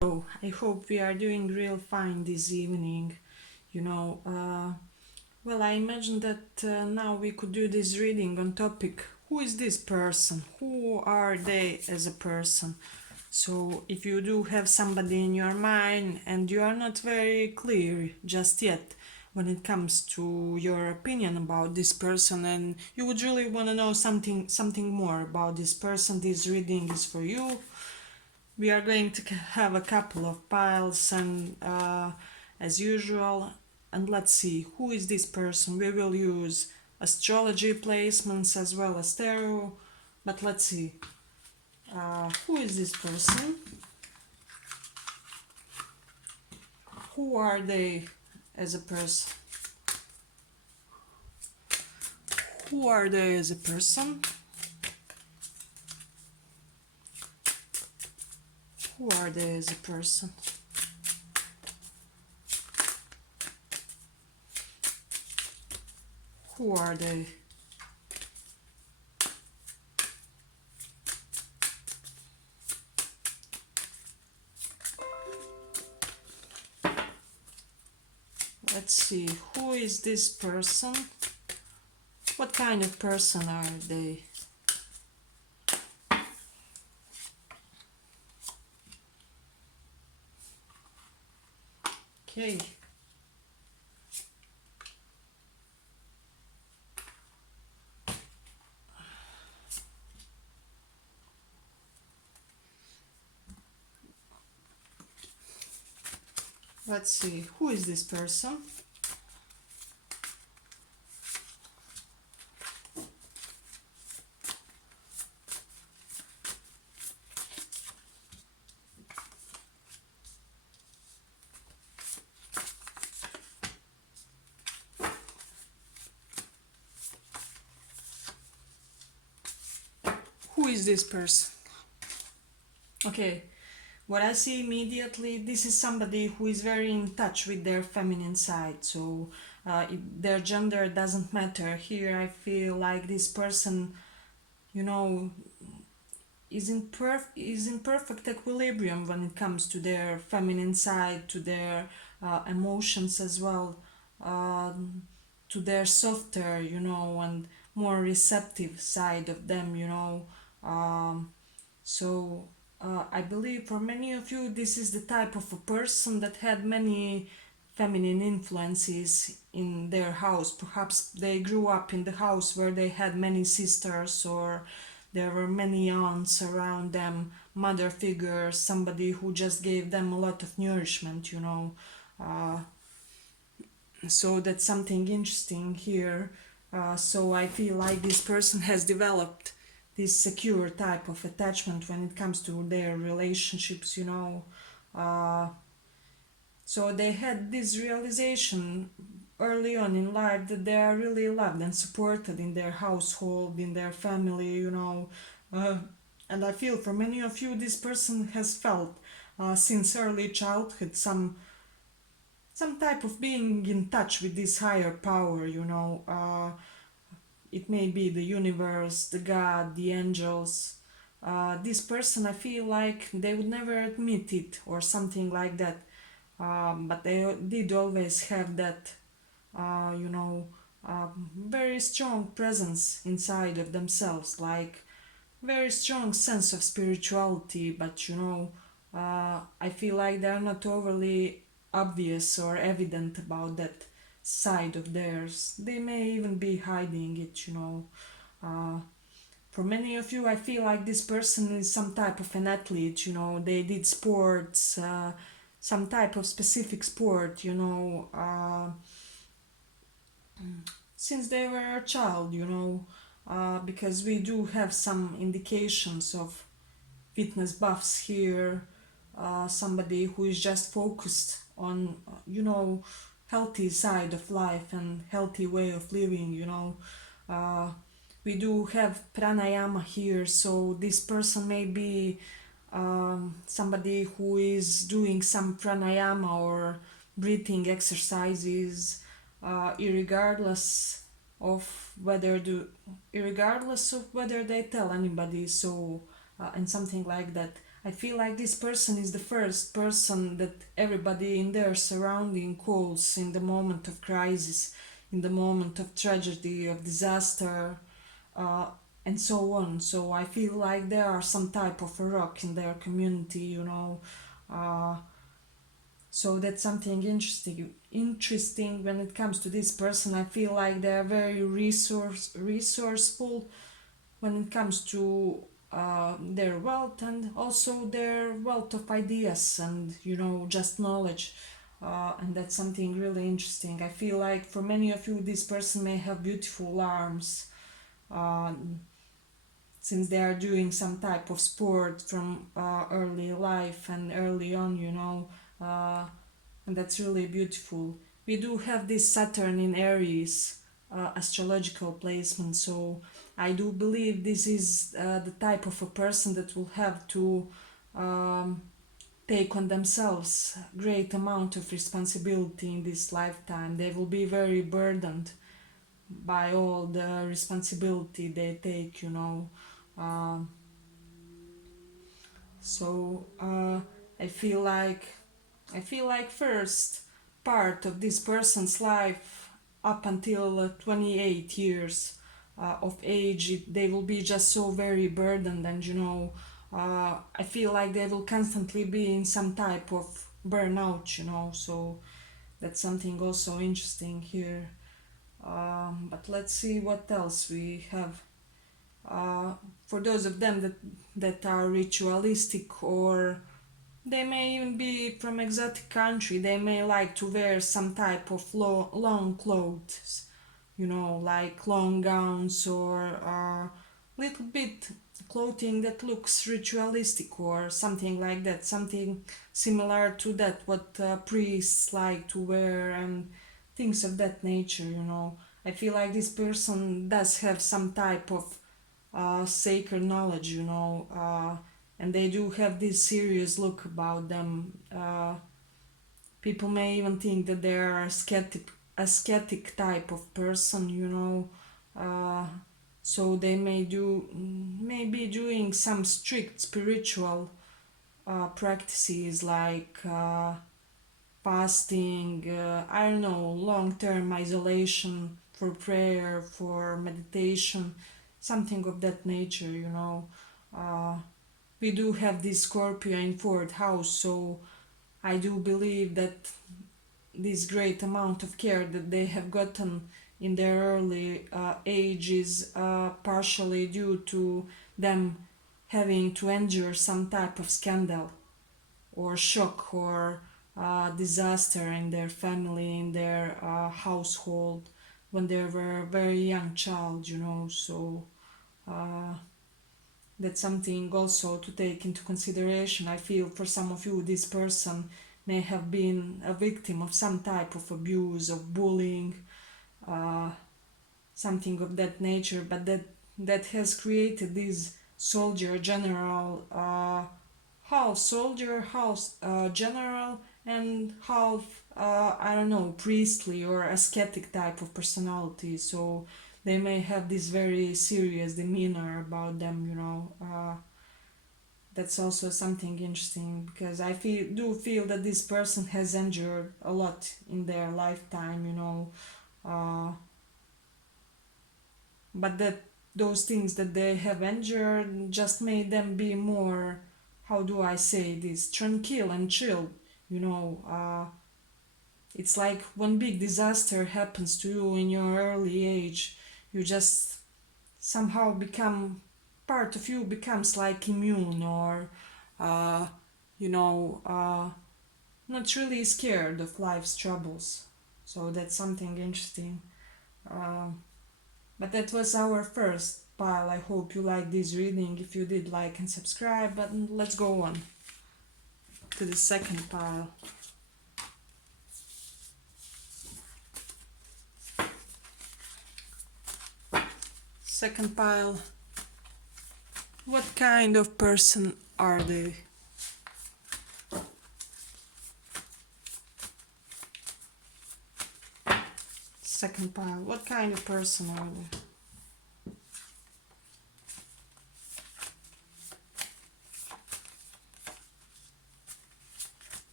Oh, I hope we are doing real fine this evening. You know, uh, I imagine that now we could do this reading on topic. Who is this person? Who are they as a person? So, if you do have somebody in your mind and you are not very clear just yet when it comes to your opinion about this person, and you would really want to know something more about this person, this reading is for you. We are going to have a couple of piles, and as usual, and let's see who is this person. We will use astrology placements as well as tarot, but let's see who is this person, who are they as a person, who are they as a person, who are they as a person, who are they. Let's see who is this person, what kind of person are they. Okay. Let's see, who is this person? Who is this person? Okay, what I see immediately, this is somebody who is very in touch with their feminine side. So their gender doesn't matter. Here I feel like this person, you know, is in perfect equilibrium when it comes to their feminine side, to their emotions as well, to their softer, and more receptive side of them, so I believe for many of you, this is the type of a person that had many feminine influences in their house. Perhaps they grew up in the house where they had many sisters, or there were many aunts around them, mother figures, somebody who just gave them a lot of nourishment. Uh, so that's something interesting here. So I feel like this person has developed this secure type of attachment when it comes to their relationships. Uh, so they had this realization early on in life that they are really loved and supported in their household, in their family. Uh, and I feel for many of you, this person has felt since early childhood some type of being in touch with this higher power. It may be the universe, the God, the angels. This person, I feel like they would never admit it or something like that, but they did always have that, uh, you know, very strong presence inside of themselves, like very strong sense of spirituality, but I feel like they're not overly obvious or evident about that side of theirs. They may even be hiding it. Uh, for many of you, I feel like this person is some type of an athlete. They did sports, some type of specific sport, since they were a child, because we do have some indications of fitness buffs here, somebody who is just focused on, healthy side of life and healthy way of living. Uh, we do have pranayama here, so this person may be somebody who is doing some pranayama or breathing exercises, irregardless of irregardless of whether they tell anybody. So and something like that. I feel like this person is the first person that everybody in their surrounding calls in the moment of crisis, in the moment of tragedy, of disaster, uh, and so on. So I feel like they are some type of a rock in their community, you know. Uh, so that's something interesting when it comes to this person. I feel like they are very resourceful when it comes to their wealth, and also their wealth of ideas and, you know, just knowledge. And that's something really interesting. I feel like for many of you this person may have beautiful arms, uh, since they are doing some type of sport from early life and early on, you know. And that's really beautiful. We do have this Saturn in Aries astrological placement, so I do believe this is the type of a person that will have to um, take on themselves great amount of responsibility in this lifetime. They will be very burdened by all the responsibility they take, you know. Um, so I feel like first part of this person's life up until 28 years of age, they will be just so very burdened, and, you know, I feel like they will constantly be in some type of burnout, you know. So that's something also interesting here. But let's see what else we have. Uh, for those of them that are ritualistic, or they may even be from exotic country, they may like to wear some type of long clothes, you know, like long gowns, or little bit clothing that looks ritualistic or something like that, something similar to that what priests like to wear and things of that nature, you know. I feel like this person does have some type of sacred knowledge, you know, and they do have this serious look about them. People may even think that they are ascetic type of person, you know. Uh, so they may be doing some strict spiritual practices like fasting, I don't know, long-term isolation for prayer, for meditation, something of that nature, you know. Uh, we do have this Scorpio in fourth house, so I do believe that this great amount of care that they have gotten in their early age is partially due to them having to endure some type of scandal or shock or disaster in their family, in their household when they were a very young child, you know. So uh, that's something also to take into consideration. I feel for some of you, this person may have been a victim of some type of abuse, of bullying, uh, something of that nature, but that has created this soldier general, half soldier, half general, and half I don't know, priestly or ascetic type of personality. So they may have this very serious demeanor about them, you know. That's also something interesting, because I feel that this person has endured a lot in their lifetime, you know. Uh, but that those things that they have endured just made them be more, how do I say this, tranquil and chill, you know. It's like when big disaster happens to you in your early age, you just somehow become, part of you becomes like immune, or uh, you know, not really scared of life's troubles. So that's something interesting. Um, but that was our first pile. I hope you liked this reading. If you did, like and subscribe. But let's go on to the second pile. Second pile. What kind of person are they? Second pile. What kind of person are they?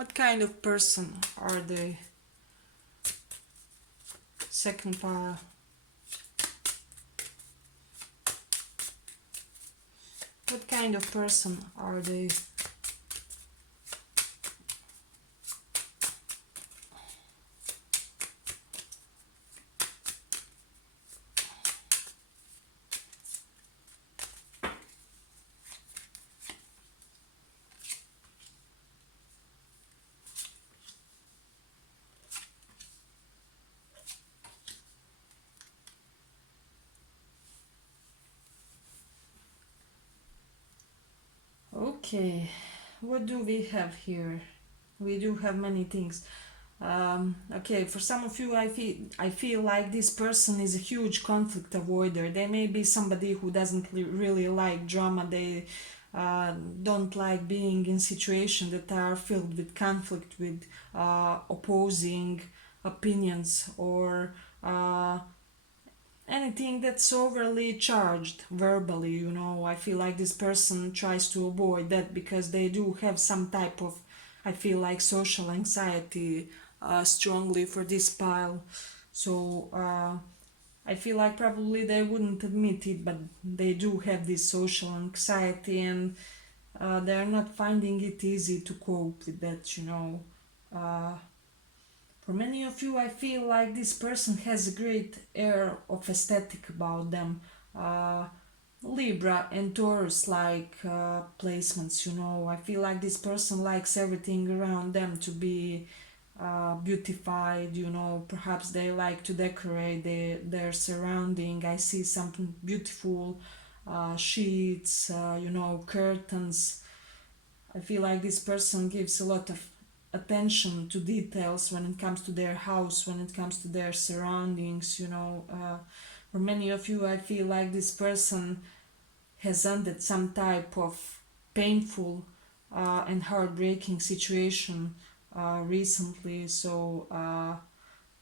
What kind of person are they? Second pile. What kind of person are they? Okay, what do we have here? We do have many things. Okay, for some of you, I feel like this person is a huge conflict avoider. They may be somebody who doesn't really like drama. They don't like being in situations that are filled with conflict, with opposing opinions, or anything that's overly charged verbally. I feel like this person tries to avoid that because they do have some type of, I feel like, social anxiety strongly for this pile. So I feel like probably they wouldn't admit it, but they do have this social anxiety, and they're not finding it easy to cope with that. uh, for many of you, I feel like this person has a great air of aesthetic about them. Uh, Libra and Taurus like placements. I feel like this person likes everything around them to be beautified. Perhaps they like to decorate their surrounding. I see something beautiful, sheets, curtains. I feel like this person gives a lot of attention to details when it comes to their house, when it comes to their surroundings. For many of you, I feel like this person has ended some type of painful and heartbreaking situation recently. So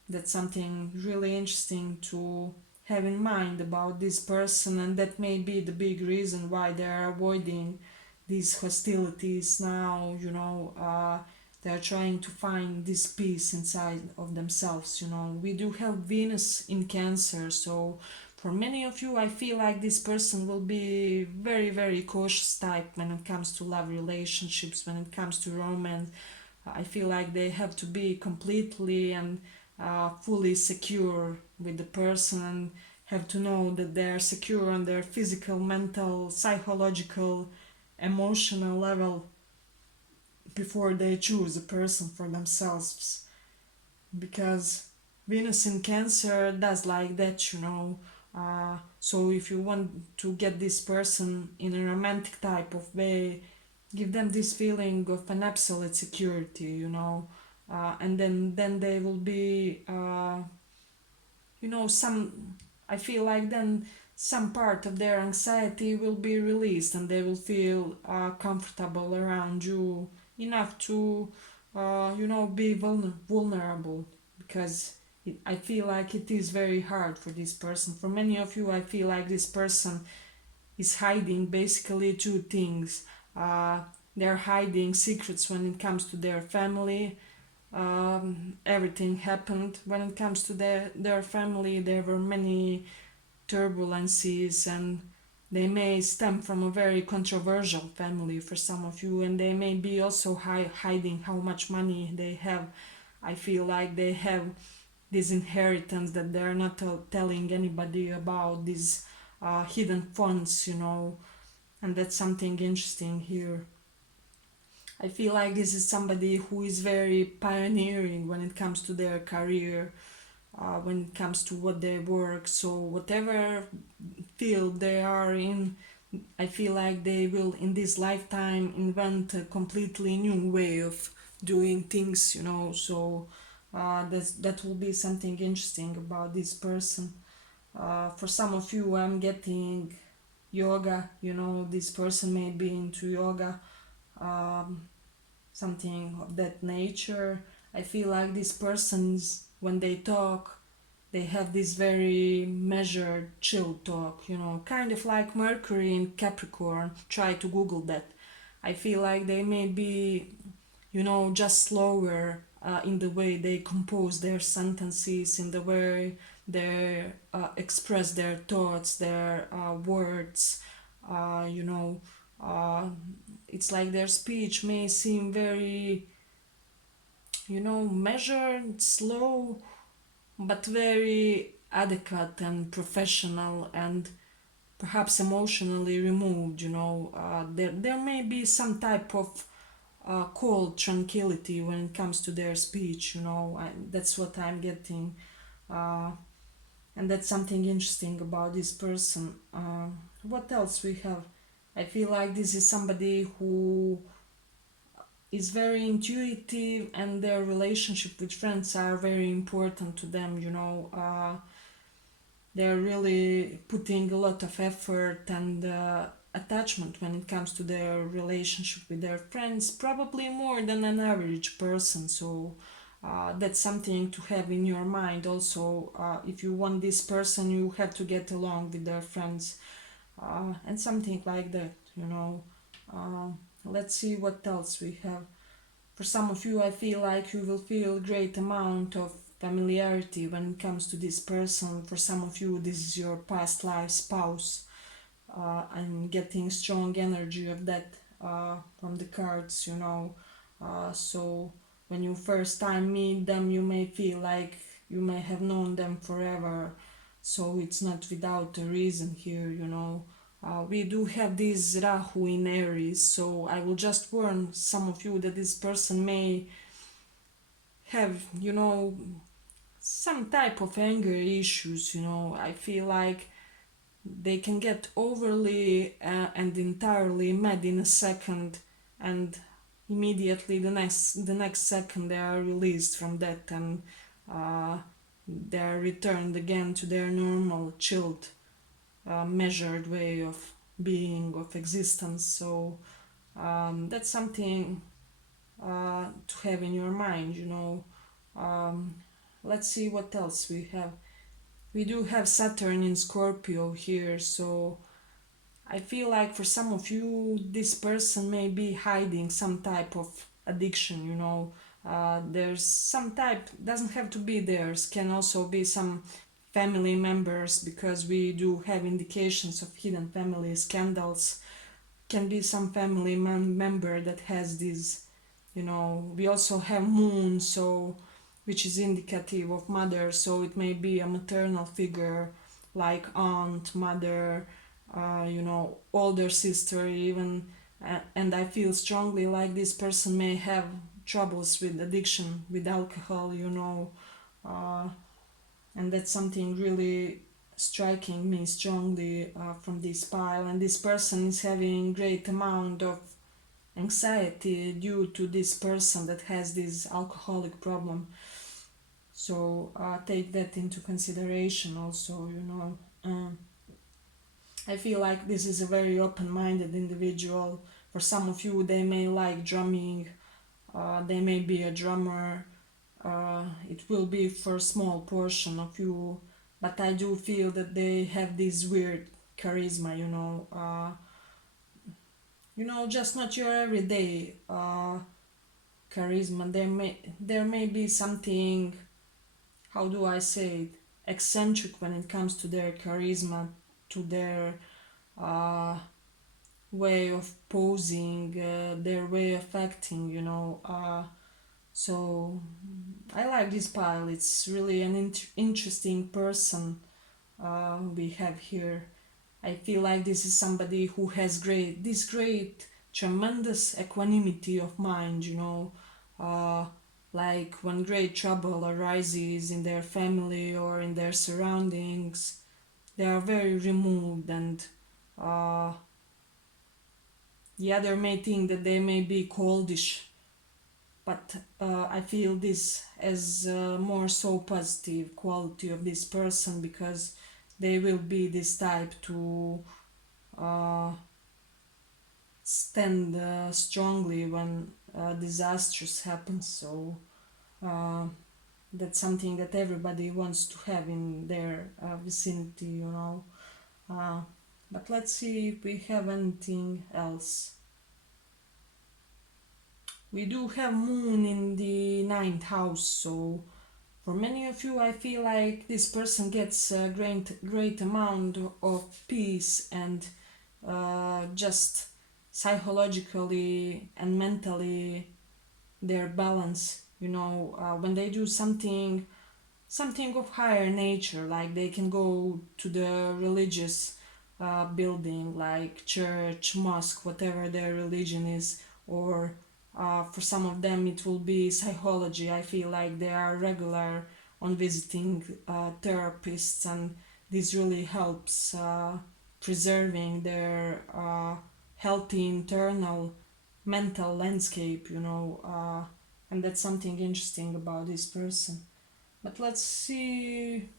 that's something really interesting to have in mind about this person, and that may be the big reason why they're avoiding these hostilities now. They're trying to find this peace inside of themselves. We do have Venus in Cancer, so for many of you, I feel like this person will be very, very cautious type when it comes to love relationships, when it comes to romance. I feel like they have to be completely and fully secure with the person, and have to know that they're secure on their physical, mental, psychological, emotional level before they choose a person for themselves. Because Venus in Cancer does like that. So if you want to get this person in a romantic type of way, give them this feeling of an absolute security. And then they will be some, I feel like then some part of their anxiety will be released, and they will feel comfortable around you enough to be vulnerable. Because I feel like it is very hard for this person. For many of you, I feel like this person is hiding basically two things. uh, they're hiding secrets when it comes to their family. Everything happened when it comes to their family. There were many turbulences, and they may stem from a very controversial family for some of you, and they may be also hiding how much money they have. I feel like they have this inheritance that they're not telling anybody about, these hidden funds. And that's something interesting here. I feel like this is somebody who is very pioneering when it comes to their career, when it comes to what they work. So, whatever field they are in, I feel like they will, in this lifetime, invent a completely new way of doing things. So, that will be something interesting about this person. For some of you, I'm getting yoga. This person may be into yoga. Um, Something of that nature. I feel like these persons, when they talk, they have this very measured, chill talk, kind of like Mercury in Capricorn. Try to Google that. I feel like they may be just slower in the way they compose their sentences, in the way they express their thoughts, their words. Uh, you know, uh, it's like their speech may seem very, measured, slow, but very adequate and professional and perhaps emotionally removed. There may be some type of cold tranquility when it comes to their speech. That's what I'm getting. Uh, and that's something interesting about this person. What else we have? I feel like this is somebody who is very intuitive, and their relationship with friends are very important to them. They're really putting a lot of effort and attachment when it comes to their relationship with their friends, probably more than an average person. So that's something to have in your mind also. If you want this person, you have to get along with their friends, and something like that. uh, let's see what else we have. For some of you, I feel like you will feel a great amount of familiarity when it comes to this person. For some of you, this is your past life spouse. I'm getting strong energy of that from the cards. So when you first time meet them, you may feel like you may have known them forever. So it's not without a reason here. We do have this Rahu in Aries, so I will just warn some of you that this person may have, some type of anger issues. I feel like they can get overly and entirely mad in a second, and immediately the next second they are released from that, and uh, they are returned again to their normal, chilled, measured way of being, of existence. So that's something to have in your mind. Um, let's see what else we have. We do have Saturn in Scorpio here, so I feel like for some of you, this person may be hiding some type of addiction. There's some type, doesn't have to be theirs, can also be some family members, because we do have indications of hidden family scandals. Can be some family member that has this. We also have Moon, so which is indicative of mother, so it may be a maternal figure like aunt, mother, older sister even. And I feel strongly like this person may have troubles with addiction, with alcohol. Uh, and that's something really striking me strongly from this pile. And this person is having great amount of anxiety due to this person that has this alcoholic problem. So take that into consideration also. I feel like this is a very open-minded individual. For some of you, they may like drumming, they may be a drummer. It will be for a small portion of you, but I do feel that they have this weird charisma. Just not your everyday charisma. There may be something, how do I say it, eccentric when it comes to their charisma, to their uh, way of posing, their way of acting. So I like this pile. It's really an interesting person we have here. I feel like this is somebody who has great, tremendous equanimity of mind. Uh, like when great trouble arises in their family or in their surroundings, they are very removed, and uh, the other may think that they may be coldish, but I feel this as more so positive quality of this person, because they will be this type to uh, stand strongly when disasters happen. So uh, that's something that everybody wants to have in their vicinity. Uh, but let's see if we have anything else. we do have moon in the ninth house, so for many of you I feel like this person gets a great amount of peace and just psychologically and mentally their balance, when they do something of higher nature, like they can go to the religious building like church, mosque, whatever their religion is, or for some of them it will be psychology. I feel like they are regular on visiting therapists, and this really helps preserving their healthy internal mental landscape, and that's something interesting about this person. But let's see.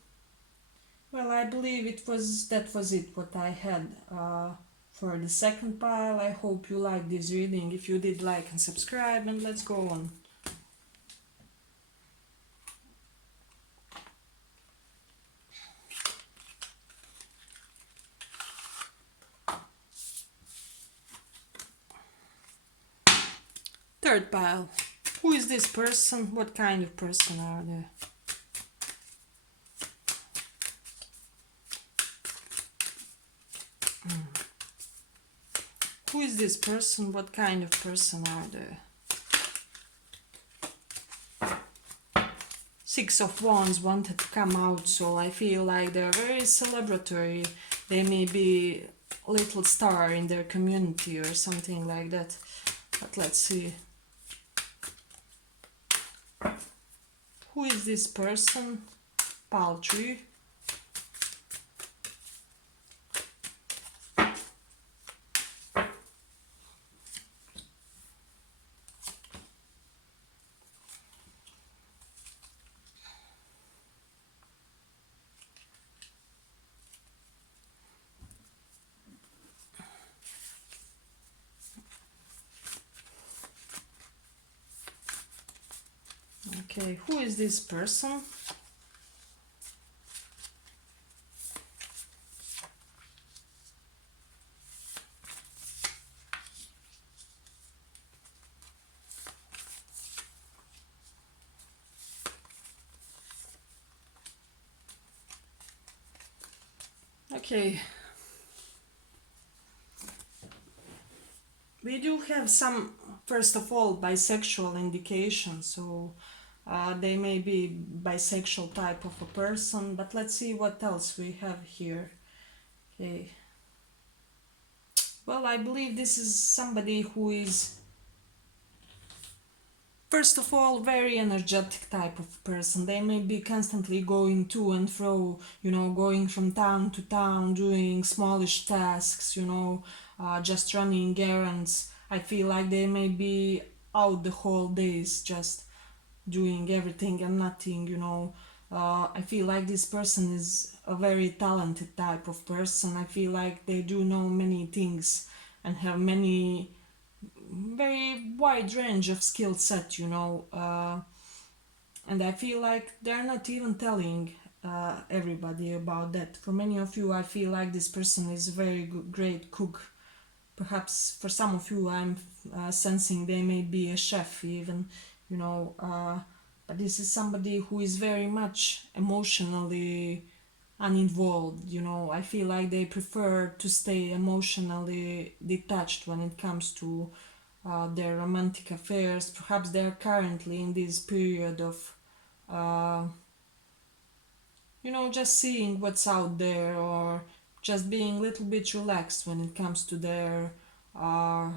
Well, I believe that was it what I had for the second pile. I hope you liked this reading. If you did, like and subscribe, and let's go on. Third pile. Who is this person? What kind of person are they? Who is this person? What kind of person are they? Six of Wands wanted to come out, so I feel like they're very celebratory. They may be a little star in their community or something like that. But let's see. Who is this person? Paltry. Okay, who is this person? Okay. We do have some, first of all, bisexual indications, so they may be bisexual type of a person, but let's see what else we have here. Okay. Well, I believe this is somebody who is, first of all, very energetic type of person. They may be constantly going to and fro, going from town to town, doing smallish tasks, just running errands. I feel like they may be out the whole days just doing everything and nothing, I feel like this person is a very talented type of person. I feel like they do know many things and have many very wide range of skill set, and I feel like they're not even telling everybody about that. For many of you, I feel like this person is a very great cook. Perhaps for some of you, I'm sensing they may be a chef even, but this is somebody who is very much emotionally uninvolved. I feel like they prefer to stay emotionally detached when it comes to their romantic affairs. Perhaps they're currently in this period of uh, just seeing what's out there, or just being a little bit relaxed when it comes to their uh,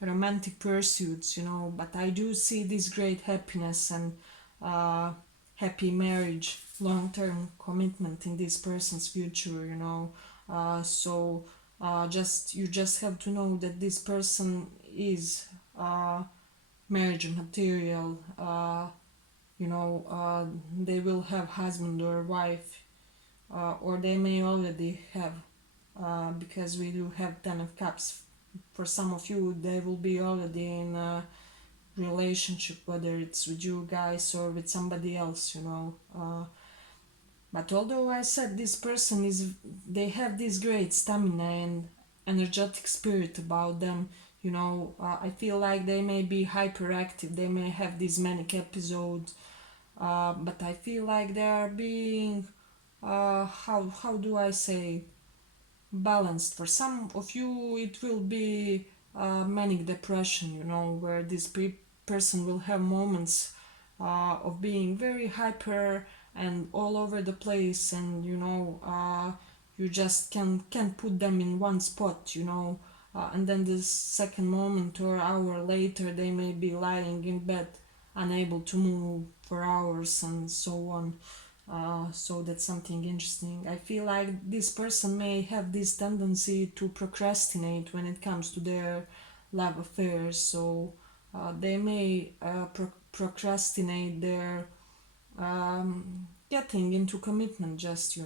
romantic pursuits, but I do see this great happiness and uh, happy marriage, long-term commitment in this person's future, so you just have to know that this person is marriage material. They will have husband or wife, or they may already have, because we do have 10 of cups. For some of you, they will be already in a relationship, whether it's with you guys or with somebody else, but although I said this person they have this great stamina and energetic spirit about them, I feel like they may be hyperactive, they may have these manic episodes, but I feel like they are being, how do I say, balanced. For some of you, it will be manic depression, where this person will have moments of being very hyper and all over the place, and you just can put them in one spot, and then the second moment or hour later, they may be lying in bed, unable to move for hours, and so on. So that's something interesting. I feel like this person may have this tendency to procrastinate when it comes to their love affairs. So they may procrastinate their getting into commitment, just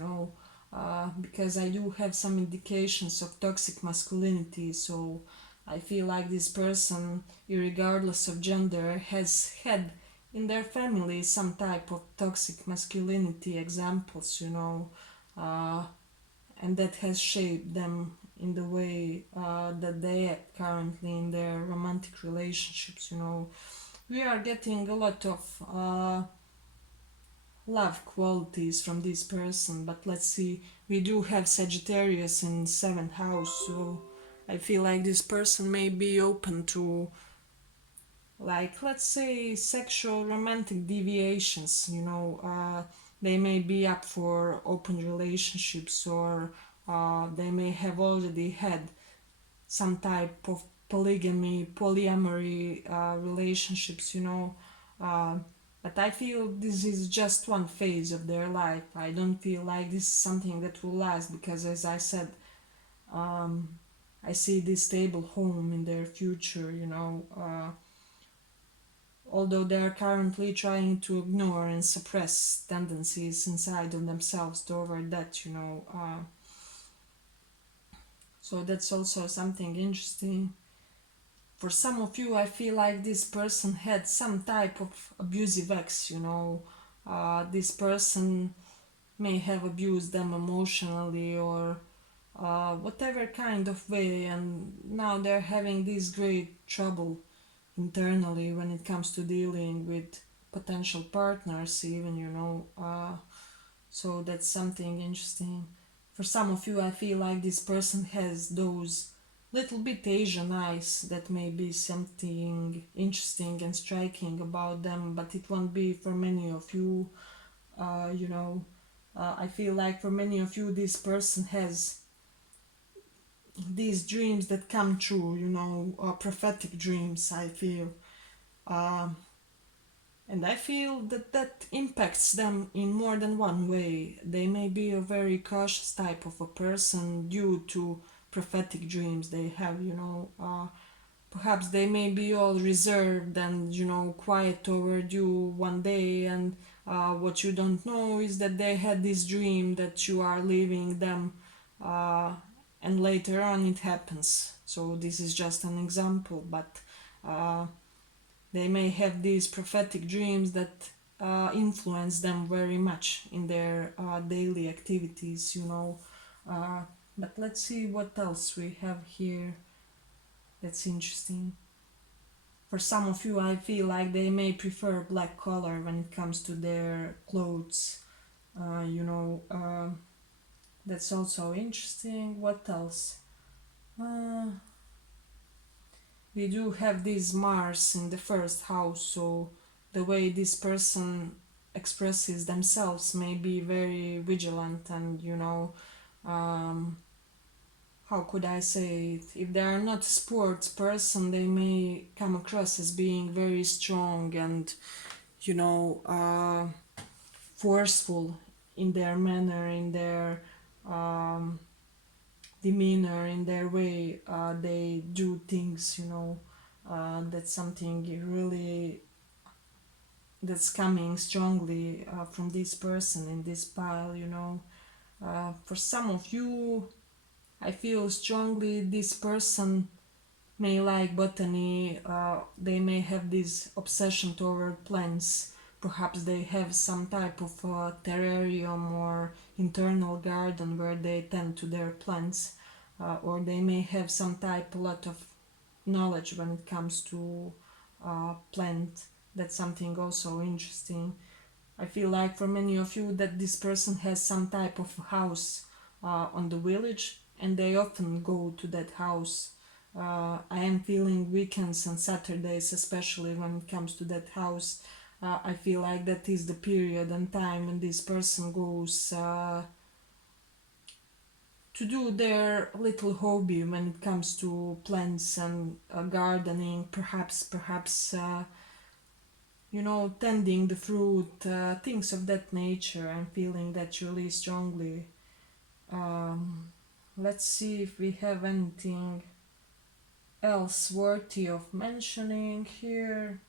because I do have some indications of toxic masculinity. So I feel like this person, regardless of gender, has had in their family some type of toxic masculinity examples, uh, and that has shaped them in the way that they act currently in their romantic relationships. We are getting a lot of love qualities from this person, but let's see, we do have Sagittarius in seventh house, so I feel like this person may be open to, like, let's say, sexual romantic deviations. They may be up for open relationships, or they may have already had some type of polygamy, polyamory relationships, uh, but I feel this is just one phase of their life. I don't feel like this is something that will last, because as I said, um, I see this stable home in their future, although they are currently trying to ignore and suppress tendencies inside of themselves toward that, so that's also something interesting. For some of you, I feel like this person had some type of abusive ex, this person may have abused them emotionally, or whatever kind of way, and now they're having this great trouble internally when it comes to dealing with potential partners, even, so that's something interesting. For some of you, I feel like this person has those little bit Asian eyes that may be something interesting and striking about them, but it won't be for many of you. I feel like for many of you, this person has these dreams that come true, prophetic dreams, I feel. Um, and I feel that that impacts them in more than one way. They may be a very cautious type of a person due to prophetic dreams they have, perhaps they may be all reserved and, quiet toward you one day, and what you don't know is that they had this dream that you are leaving them, uh, and later on it happens. So this is just an example, but uh, they may have these prophetic dreams that influence them very much in their daily activities, Uh, but let's see what else we have here that's interesting. For some of you, I feel like they may prefer black color when it comes to their clothes. Uh, you know, uh, that's also interesting. What else? Uh, we do have this Mars in the first house, so the way this person expresses themselves may be very vigilant, and how could I say it? If they are not a sports person, they may come across as being very strong and, you know, uh, forceful in their manner, in their um, demeanor, in their way they do things, that's something really that's coming strongly from this person in this pile, for some of you, I feel strongly this person may like botany, they may have this obsession toward plants. Perhaps they have some type of terrarium or internal garden where they tend to their plants, or they may have some type, a lot of knowledge when it comes to plant. That's something also interesting. I feel like for many of you that this person has some type of house on the village, and they often go to that house. I am feeling weekends and Saturdays, especially when it comes to that house. I feel like that is the period and time when this person goes to do their little hobby when it comes to plants and gardening, perhaps tending the fruit, things of that nature. I'm feeling that really strongly. um, let's see if we have anything else worthy of mentioning here.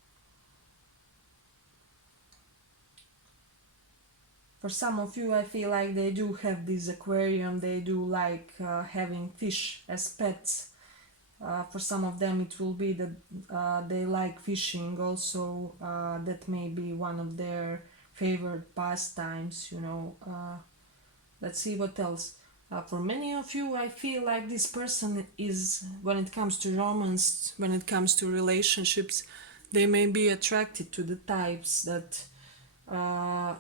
For some of you, I feel like they do have this aquarium, they do like having fish as pets. For some of them, it will be that they like fishing also. That may be one of their favorite pastimes. Let's see what else. For many of you, I feel like this person is, when it comes to romance, when it comes to relationships, they may be attracted to the types that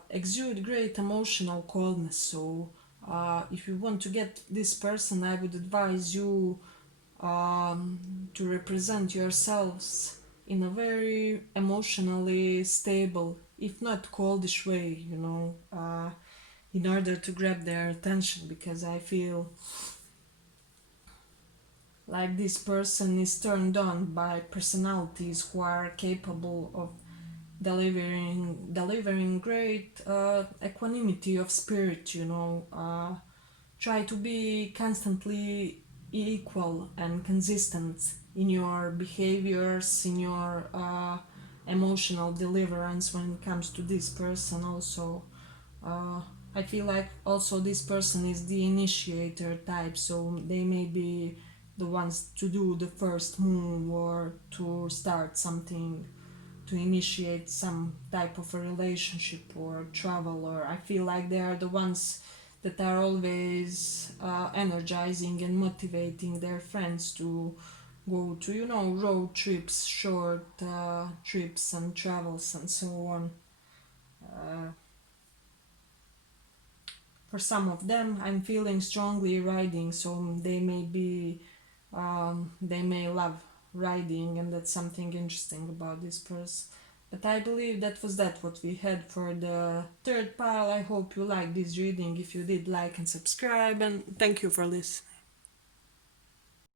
exude great emotional coldness. So, if you want to get this person, I would advise you to represent yourselves in a very emotionally stable, if not coldish way, in order to grab their attention, because I feel like this person is turned on by personalities who are capable of delivering great equanimity of spirit. Try to be constantly equal and consistent in your behaviors, in your emotional deliverance when it comes to this person also. uh, I feel like also this person is the initiator type, so they may be the ones to do the first move or to start something, to initiate some type of a relationship or travel. Or I feel like they are the ones that are always energizing and motivating their friends to go to road trips, short trips and travels and so on. uh, for some of them, I'm feeling strongly riding, so they may love riding, and that's something interesting about this person. But I believe that what we had for the third pile. I hope you liked this reading. If you did, like and subscribe, and thank you for listening.